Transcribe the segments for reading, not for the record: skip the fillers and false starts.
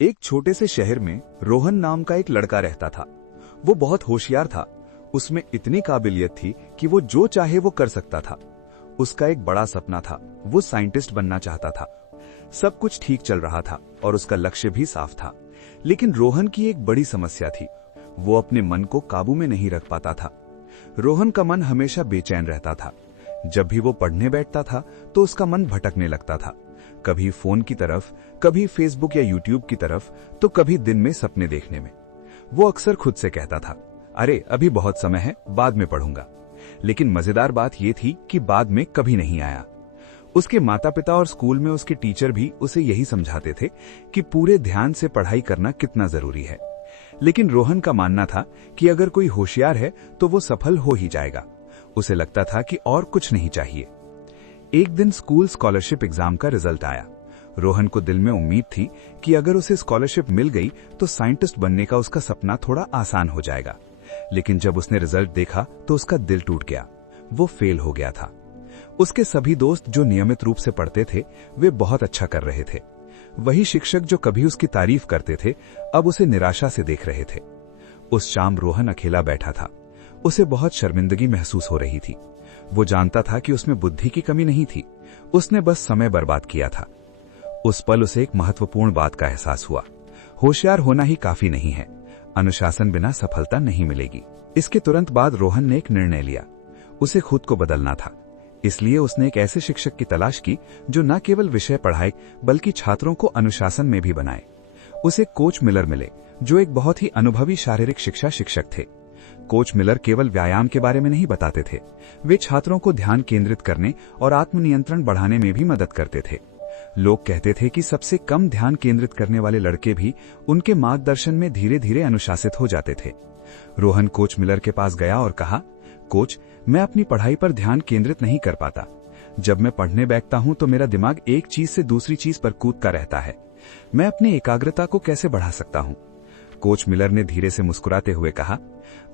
एक छोटे से शहर में रोहन नाम का एक लड़का रहता था। वो बहुत होशियार था। उसमें इतनी काबिलियत थी कि वो जो चाहे वो कर सकता था। उसका एक बड़ा सपना था, वो साइंटिस्ट बनना चाहता था। सब कुछ ठीक चल रहा था और उसका लक्ष्य भी साफ था। लेकिन रोहन की एक बड़ी समस्या थी, वो अपने मन को काबू में नहीं रख पाता था। रोहन का मन हमेशा बेचैन रहता था। जब भी वो पढ़ने बैठता था तो उसका मन भटकने लगता था, कभी फोन की तरफ, कभी फेसबुक या यूट्यूब की तरफ, तो कभी दिन में सपने देखने में। वो अक्सर खुद से कहता था, अरे अभी बहुत समय है, बाद में पढ़ूंगा। लेकिन मजेदार बात यह थी कि बाद में कभी नहीं आया। उसके माता पिता और स्कूल में उसके टीचर भी उसे यही समझाते थे कि पूरे ध्यान से पढ़ाई करना कितना जरूरी है। लेकिन रोहन का मानना था कि अगर कोई होशियार है तो वो सफल हो ही जाएगा। उसे लगता था कि और कुछ नहीं चाहिए। एक दिन स्कूल स्कॉलरशिप एग्जाम का रिजल्ट आया। रोहन को दिल में उम्मीद थी कि अगर उसे स्कॉलरशिप मिल गई तो साइंटिस्ट बनने का उसका सपना थोड़ा आसान हो जाएगा। लेकिन जब उसने रिजल्ट देखा तो उसका दिल टूट गया। वो फेल हो गया था। उसके सभी दोस्त जो नियमित रूप से पढ़ते थे वे बहुत अच्छा कर रहे थे। वही शिक्षक जो कभी उसकी तारीफ करते थे अब उसे निराशा से देख रहे थे। उस शाम रोहन अकेला बैठा था। उसे बहुत शर्मिंदगी महसूस हो रही थी। वो जानता था कि उसमें बुद्धि की कमी नहीं थी, उसने बस समय बर्बाद किया था। उस पल उसे एक महत्वपूर्ण बात का एहसास हुआ, होशियार होना ही काफी नहीं है, अनुशासन बिना सफलता नहीं मिलेगी। इसके तुरंत बाद रोहन ने एक निर्णय लिया, उसे खुद को बदलना था। इसलिए उसने एक ऐसे शिक्षक की तलाश की जो न केवल विषय पढ़ाए बल्कि छात्रों को अनुशासन में भी बनाए। उसे कोच मिलर मिले जो एक बहुत ही अनुभवी शारीरिक शिक्षा शिक्षक थे। कोच मिलर केवल व्यायाम के बारे में नहीं बताते थे, वे छात्रों को ध्यान केंद्रित करने और आत्मनियंत्रण बढ़ाने में भी मदद करते थे। लोग कहते थे कि सबसे कम ध्यान केंद्रित करने वाले लड़के भी उनके मार्गदर्शन में धीरे धीरे अनुशासित हो जाते थे। रोहन कोच मिलर के पास गया और कहा, कोच, मैं अपनी पढ़ाई पर ध्यान केंद्रित नहीं कर पाता। जब मैं पढ़ने बैठता हूं तो मेरा दिमाग एक चीज से दूसरी चीज पर कूदता रहता है। मैं अपनी एकाग्रता को कैसे बढ़ा सकता हूं? कोच मिलर ने धीरे से मुस्कुराते हुए कहा,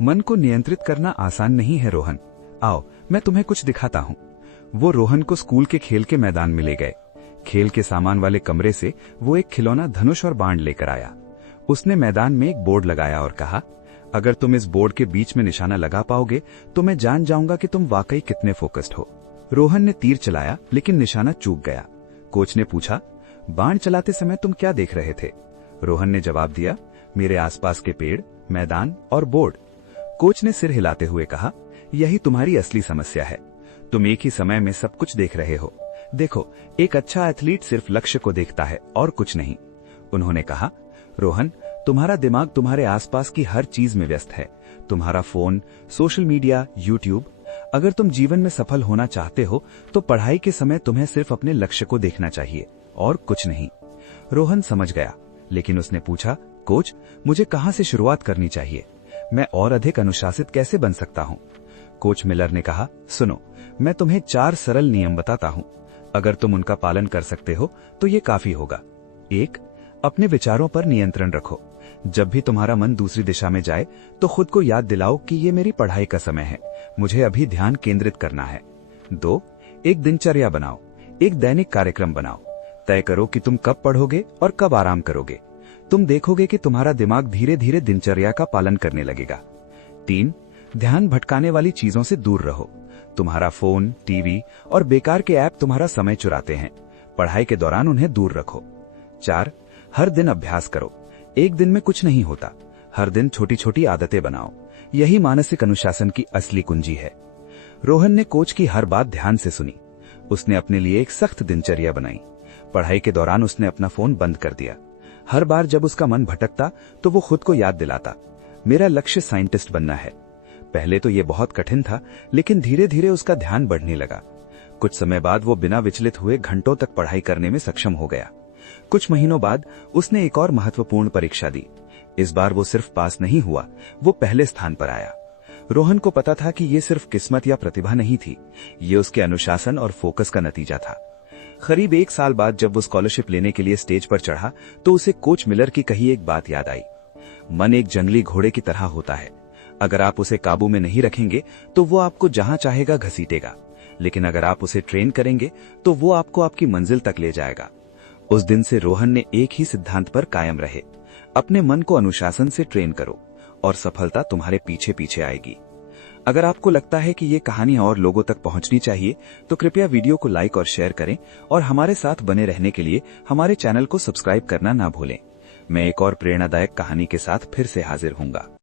मन को नियंत्रित करना आसान नहीं है रोहन, आओ मैं तुम्हें कुछ दिखाता हूं। वो रोहन को स्कूल के खेल के मैदान में ले गए। खेल के सामान वाले कमरे से वो एक खिलौना धनुष और बाण लेकर आया। उसने मैदान में एक बोर्ड लगाया और कहा, अगर तुम इस बोर्ड के बीच में निशाना लगा पाओगे तो मैं जान जाऊंगा कि तुम वाकई कितने फोकस्ड हो। रोहन ने तीर चलाया लेकिन निशाना चूक गया। कोच ने पूछा, बाण चलाते समय तुम क्या देख रहे थे? रोहन ने जवाब दिया, मेरे आसपास के पेड़, मैदान और बोर्ड। कोच ने सिर हिलाते हुए कहा, यही तुम्हारी असली समस्या है, तुम एक ही समय में सब कुछ देख रहे हो। देखो, एक अच्छा एथलीट सिर्फ लक्ष्य को देखता है और कुछ नहीं। उन्होंने कहा, रोहन, तुम्हारा दिमाग तुम्हारे आसपास की हर चीज में व्यस्त है, तुम्हारा फोन, सोशल मीडिया, यूट्यूब। अगर तुम जीवन में सफल होना चाहते हो तो पढ़ाई के समय तुम्हें सिर्फ अपने लक्ष्य को देखना चाहिए और कुछ नहीं। रोहन समझ गया, लेकिन उसने पूछा, कोच, मुझे कहां से शुरुआत करनी चाहिए? मैं और अधिक अनुशासित कैसे बन सकता हूं? कोच मिलर ने कहा, सुनो, मैं तुम्हें 4 सरल नियम बताता हूं। अगर तुम उनका पालन कर सकते हो तो ये काफी होगा। 1, अपने विचारों पर नियंत्रण रखो। जब भी तुम्हारा मन दूसरी दिशा में जाए तो खुद को याद दिलाओ कि ये मेरी पढ़ाई का समय है, मुझे अभी ध्यान केंद्रित करना है। 2, एक दिनचर्या बनाओ, एक दैनिक कार्यक्रम बनाओ। तय करो कि तुम कब पढ़ोगे और कब आराम करोगे। तुम देखोगे कि तुम्हारा दिमाग धीरे धीरे दिनचर्या का पालन करने लगेगा। 3, ध्यान भटकाने वाली चीजों से दूर रहो। तुम्हारा फोन, टीवी और बेकार के ऐप तुम्हारा समय चुराते हैं, पढ़ाई के दौरान उन्हें दूर रखो। 4, हर दिन अभ्यास करो, एक दिन में कुछ नहीं होता, हर दिन छोटी छोटी आदतें बनाओ। यही मानसिक अनुशासन की असली कुंजी है। रोहन ने कोच की हर बात ध्यान से सुनी। उसने अपने लिए एक सख्त दिनचर्या बनाई। पढ़ाई के दौरान उसने अपना फोन बंद कर दिया। हर बार जब उसका मन भटकता तो वो खुद को याद दिलाता, मेरा लक्ष्य साइंटिस्ट बनना है। पहले तो ये बहुत कठिन था, लेकिन धीरे धीरे उसका ध्यान बढ़ने लगा। कुछ समय बाद वो बिना विचलित हुए घंटों तक पढ़ाई करने में सक्षम हो गया। कुछ महीनों बाद उसने एक और महत्वपूर्ण परीक्षा दी। इस बार वो सिर्फ पास नहीं हुआ, वो पहले स्थान पर आया। रोहन को पता था कि ये सिर्फ किस्मत या प्रतिभा नहीं थी, ये उसके अनुशासन और फोकस का नतीजा था। करीब 1 साल बाद जब वो स्कॉलरशिप लेने के लिए स्टेज पर चढ़ा तो उसे कोच मिलर की कही एक बात याद आई, मन एक जंगली घोड़े की तरह होता है, अगर आप उसे काबू में नहीं रखेंगे तो वो आपको जहां चाहेगा घसीटेगा, लेकिन अगर आप उसे ट्रेन करेंगे तो वो आपको आपकी मंजिल तक ले जाएगा। उस दिन से रोहन ने एक ही सिद्धांत पर कायम रहे, अपने मन को अनुशासन से ट्रेन करो और सफलता तुम्हारे पीछे पीछे आएगी। अगर आपको लगता है कि ये कहानी और लोगों तक पहुंचनी चाहिए तो कृपया वीडियो को लाइक और शेयर करें और हमारे साथ बने रहने के लिए हमारे चैनल को सब्सक्राइब करना ना भूलें। मैं एक और प्रेरणादायक कहानी के साथ फिर से हाजिर हूंगा।